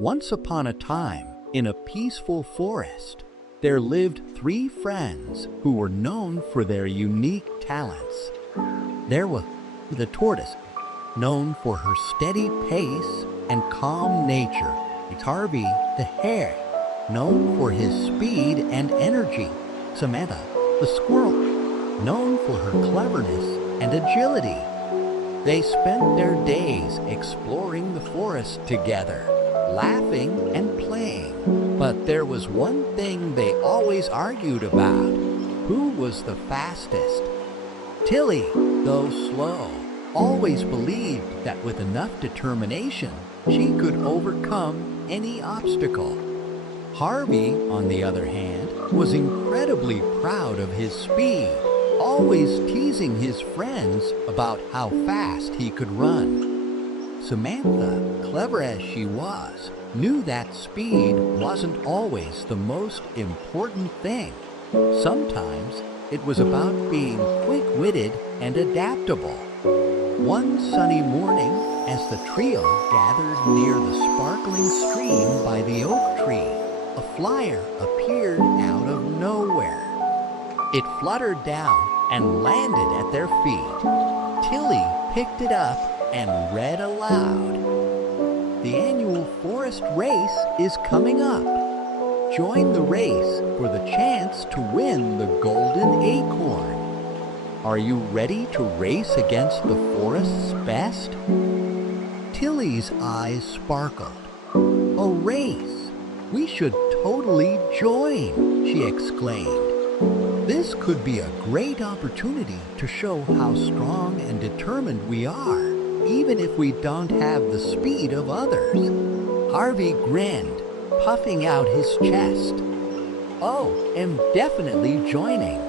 Once upon a time, in a peaceful forest, there lived three friends who were known for their unique talents. There was the tortoise, known for her steady pace and calm nature. Harvey, the hare, known for his speed and energy. Samantha, the squirrel, known for her cleverness and agility. They spent their days exploring the forest together, laughing and playing. But there was one thing they always argued about: who was the fastest. Tilly, though slow, always believed that with enough determination, she could overcome any obstacle. Harvey, on the other hand, was incredibly proud of his speed, always teasing his friends about how fast he could run. Samantha, clever as she was, knew that speed wasn't always the most important thing. Sometimes it was about being quick-witted and adaptable. One sunny morning, as the trio gathered near the sparkling stream by the oak tree, a flyer appeared out of nowhere. It fluttered down and landed at their feet. Tilly picked it up and read aloud. The annual forest race is coming up. Join the race for the chance to win the golden acorn. Are you ready to race against the forest's best? Tilly's eyes sparkled. A race! We should totally join, she exclaimed. This could be a great opportunity to show how strong and determined we are, even if we don't have the speed of others. Harvey grinned, puffing out his chest. Oh, am definitely joining.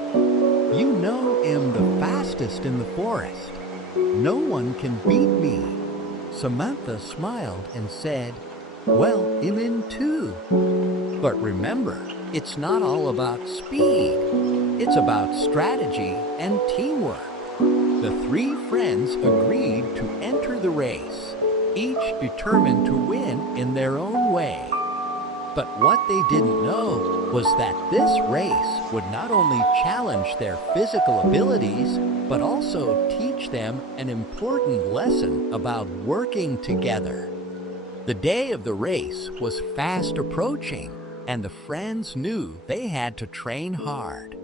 You know I'm the fastest in the forest. No one can beat me. Samantha smiled and said, well, I'm in too. But remember, it's not all about speed. It's about strategy and teamwork. The three friends agreed to enter the race, each determined to win in their own way. But what they didn't know was that this race would not only challenge their physical abilities, but also teach them an important lesson about working together. The day of the race was fast approaching, and the friends knew they had to train hard.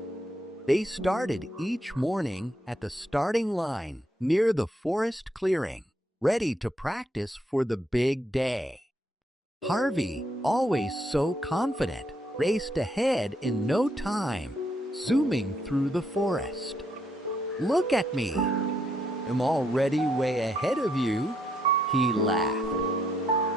They started each morning at the starting line near the forest clearing, ready to practice for the big day. Harvey, always so confident, raced ahead in no time, zooming through the forest. Look at me! I'm already way ahead of you, he laughed.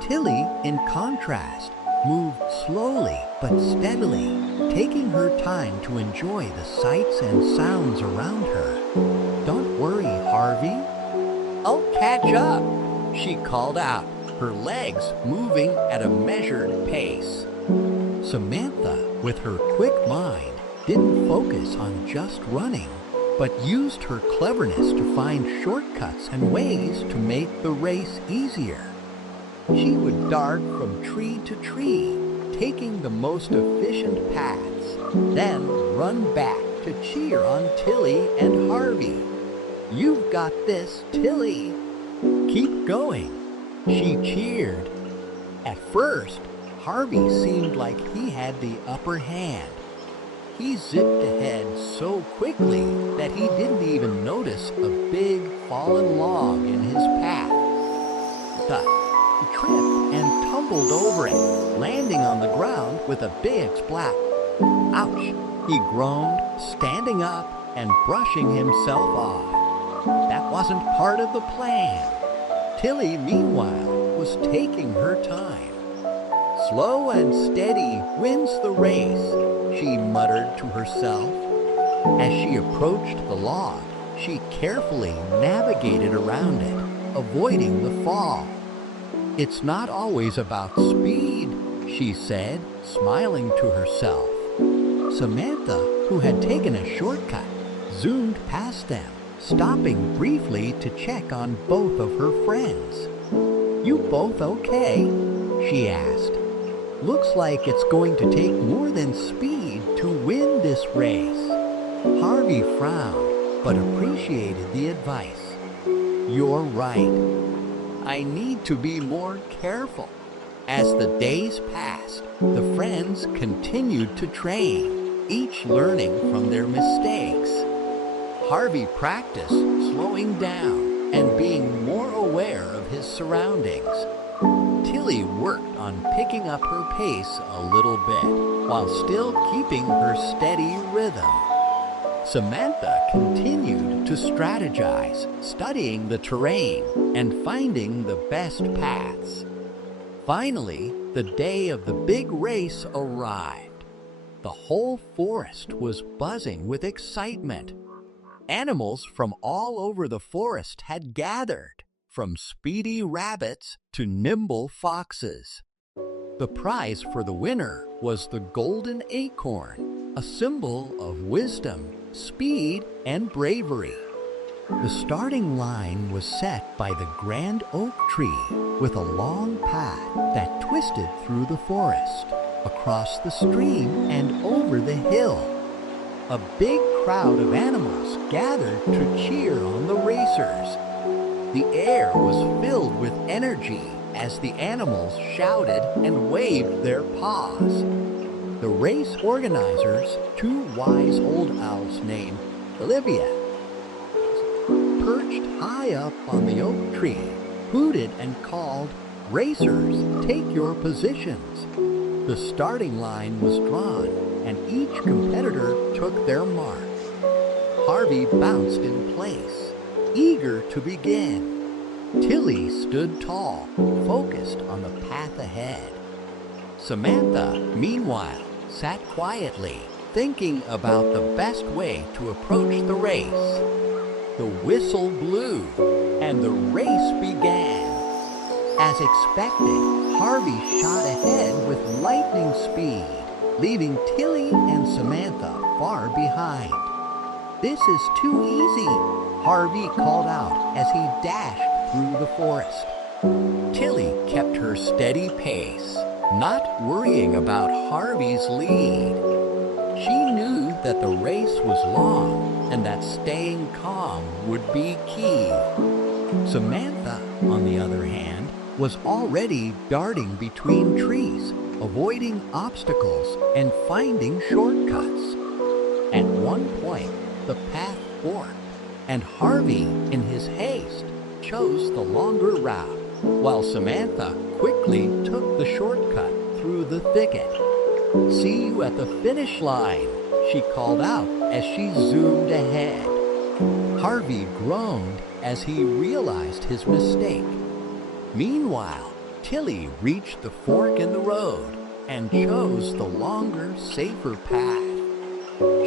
Tilly, in contrast, moved slowly but steadily, taking her time to enjoy the sights and sounds around her. Don't worry, Harvey. I'll catch up, she called out, her legs moving at a measured pace. Samantha, with her quick mind, didn't focus on just running, but used her cleverness to find shortcuts and ways to make the race easier. She would dart from tree to tree, taking the most efficient paths, then run back to cheer on Tilly and Harvey. You've got this, Tilly. Keep going. She cheered. At first, Harvey seemed like he had the upper hand. He zipped ahead so quickly that he didn't even notice a big fallen log in his path. He tripped and tumbled over it, landing on the ground with a big splat. Ouch, he groaned, standing up and brushing himself off. That wasn't part of the plan. Tilly, meanwhile, was taking her time. Slow and steady wins the race, she muttered to herself. As she approached the log, she carefully navigated around it, avoiding the fall. It's not always about speed, she said, smiling to herself. Samantha, who had taken a shortcut, zoomed past them, stopping briefly to check on both of her friends. You both okay? she asked. "Looks like it's going to take more than speed to win this race." Harvey frowned, but appreciated the advice. "You're right. I need to be more careful." As the days passed, the friends continued to train, each learning from their mistakes. Harvey practiced slowing down and being more aware of his surroundings. Tilly worked on picking up her pace a little bit, while still keeping her steady rhythm. Samantha continued to strategize, studying the terrain and finding the best paths. Finally, the day of the big race arrived. The whole forest was buzzing with excitement. Animals from all over the forest had gathered, from speedy rabbits to nimble foxes. The prize for the winner was the golden acorn, a symbol of wisdom, speed, and bravery. The starting line was set by the grand oak tree with a long path that twisted through the forest, across the stream, and over the hill. A big crowd of animals gathered to cheer on the racers. The air was filled with energy as the animals shouted and waved their paws. The race organizers, two wise old owls named Olivia, perched high up on the oak tree, hooted and called, "Racers, take your positions." The starting line was drawn, and each competitor took their mark. Harvey bounced in place, eager to begin. Tilly stood tall, focused on the path ahead. Samantha, meanwhile, sat quietly, thinking about the best way to approach the race. The whistle blew, and the race began. As expected, Harvey shot ahead with lightning speed, leaving Tilly and Samantha far behind. "This is too easy," Harvey called out as he dashed through the forest. Tilly kept her steady pace, not worrying about Harvey's lead. She knew that the race was long and that staying calm would be key. Samantha, on the other hand, was already darting between trees, avoiding obstacles and finding shortcuts. At one point, the path forked, and Harvey, in his haste, chose the longer route, while Samantha quickly took the shortcut through the thicket. "See you at the finish line," she called out as she zoomed ahead. Harvey groaned as he realized his mistake. Meanwhile, Tilly reached the fork in the road and chose the longer, safer path.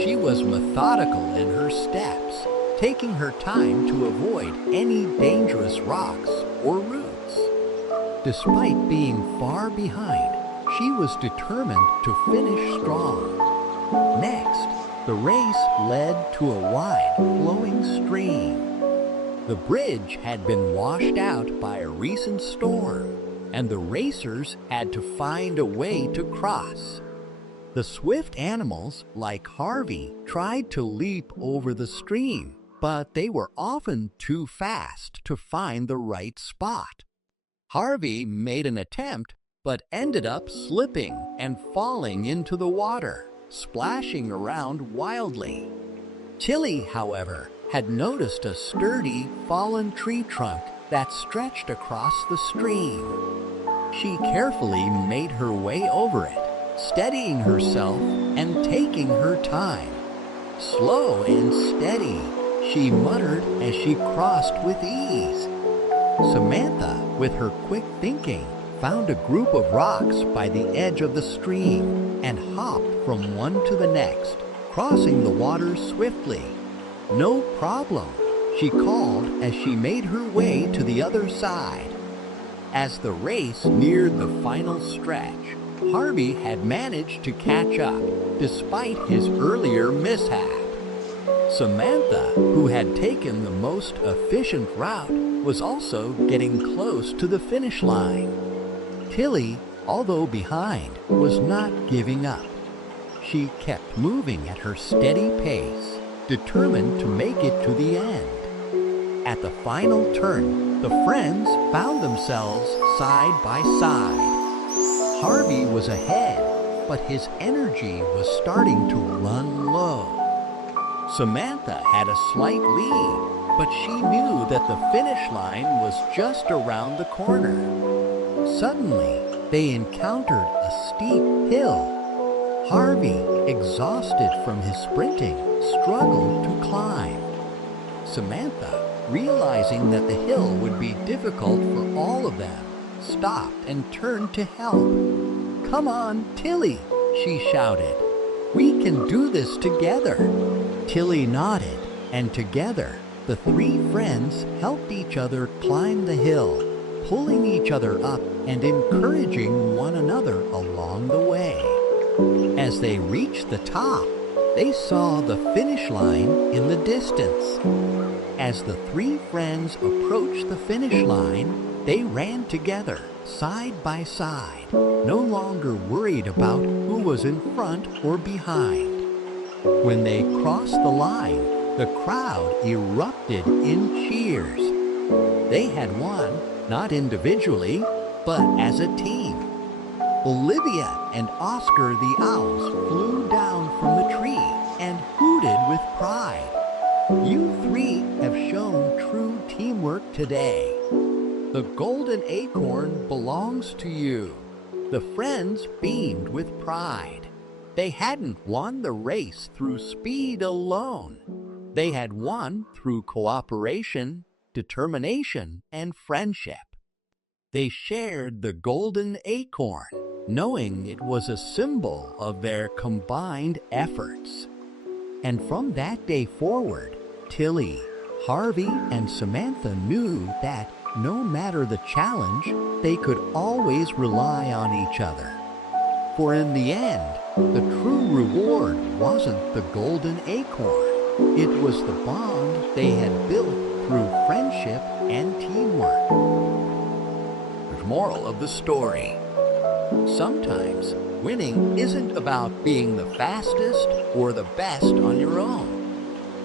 She was methodical in her steps, taking her time to avoid any dangerous rocks or roots. Despite being far behind, she was determined to finish strong. Next, the race led to a wide, flowing stream. The bridge had been washed out by a recent storm, and the racers had to find a way to cross. The swift animals, like Harvey, tried to leap over the stream, but they were often too fast to find the right spot. Harvey made an attempt, but ended up slipping and falling into the water, splashing around wildly. Tilly, however, had noticed a sturdy, fallen tree trunk that stretched across the stream. She carefully made her way over it, steadying herself and taking her time. "Slow and steady," she muttered as she crossed with ease. Samantha, with her quick thinking, found a group of rocks by the edge of the stream and hopped from one to the next, crossing the water swiftly. "No problem," she called as she made her way to the other side. As the race neared the final stretch, Harvey had managed to catch up, despite his earlier mishap. Samantha, who had taken the most efficient route, was also getting close to the finish line. Tilly, although behind, was not giving up. She kept moving at her steady pace, determined to make it to the end. At the final turn, the friends found themselves side by side. Harvey was ahead, but his energy was starting to run low. Samantha had a slight lead, but she knew that the finish line was just around the corner. Suddenly, they encountered a steep hill. Harvey, exhausted from his sprinting, struggled to climb. Samantha, realizing that the hill would be difficult for all of them, stopped and turned to help. "Come on, Tilly," she shouted. "We can do this together." Tilly nodded, and together, the three friends helped each other climb the hill, pulling each other up and encouraging one another along the way. As they reached the top, they saw the finish line in the distance. As the three friends approached the finish line, they ran together, side by side, no longer worried about who was in front or behind. When they crossed the line, the crowd erupted in cheers. They had won, not individually, but as a team. Olivia and Oscar the owls flew down from the tree and hooted with pride. "You three have shown true teamwork today. The golden acorn belongs to you." The friends beamed with pride. They hadn't won the race through speed alone. They had won through cooperation, determination, and friendship. They shared the golden acorn, knowing it was a symbol of their combined efforts. And from that day forward, Tilly, Harvey, and Samantha knew that no matter the challenge, they could always rely on each other. For in the end, the true reward wasn't the golden acorn. It was the bond they had built through friendship and teamwork. The moral of the story: sometimes winning isn't about being the fastest or the best on your own.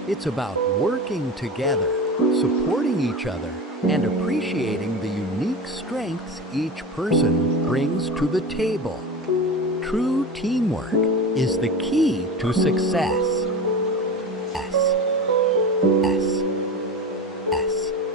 It's about working together, supporting each other, and appreciating the unique strengths each person brings to the table. True teamwork is the key to success.